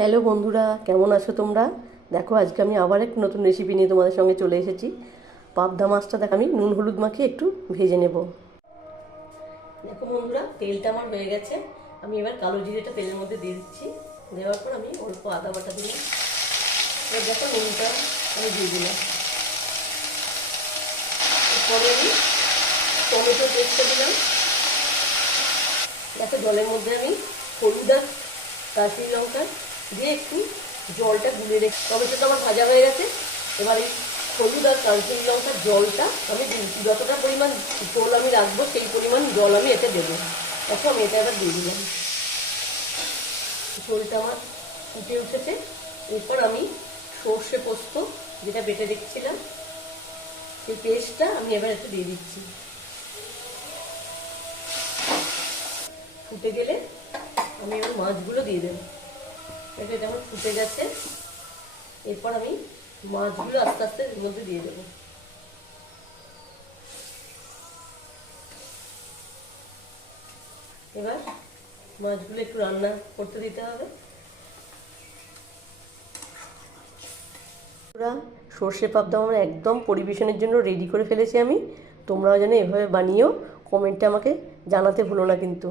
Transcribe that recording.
Hello বন্ধুরা, কেমন আছো তোমরা? দেখো, আজকে আমি আবার এক নতুন রেসিপি নিয়ে তোমাদের সঙ্গে চলে এসেছি। পাবদা মাছটা দেখো, আমি নুন হলুদ মাখিয়ে একটু ভেজে নেব। দেখো বন্ধুরা, তেলটা আমার হয়ে গেছে। আমি এবার কালো জিরেটা তেলের মধ্যে দিয়ে দিচ্ছি। দেওয়ার পর আমি অল্প আদা বাটা দিলাম। এবার দেখো নুনটা আমি দিয়ে দিলাম। এরপরে আমি টমেটো পেস্টটা দিলাম। দেখো জলের মধ্যে আমি হলুদ আর কাশ্মীর লঙ্কা দিয়ে একটু জলটা গুলে রেখে তবে টমেটোটা আমার ভাজা হয়ে গেছে। এবার এই হলুদ আর কাশ্মীর লঙ্কার জলটা আমি যতটা পরিমাণ জল আমি রাখব, সেই পরিমাণ জল আমি এতে দেবো। দেখো, আমি এটা এবার দিয়ে দিলাম। ঝোলটা আমার ফুটে উঠেছে। এরপর আমি সর্ষে পোস্ত, যেটা বেটে রেখেছিলাম, সেই পেস্টটা আমি এবার একটু দিয়ে দিচ্ছি। ফুটে গেলে আমি এবার মাছগুলো দিয়ে দেবো। এটা যেমন ফুটে গেছে, এরপর আমি মাছগুলো আস্তে আস্তে এর মধ্যে দিয়ে দেবো। এবার মাছগুলো একটু রান্না করতে দিতে হবে। পুরা সর্ষে পাবদা আমার একদম পরিবেশনের জন্য রেডি করে ফেলেছি আমি। তোমরাও যেন এভাবে বানিয়েও কমেন্টে আমাকে জানাতে ভুলো না কিন্তু।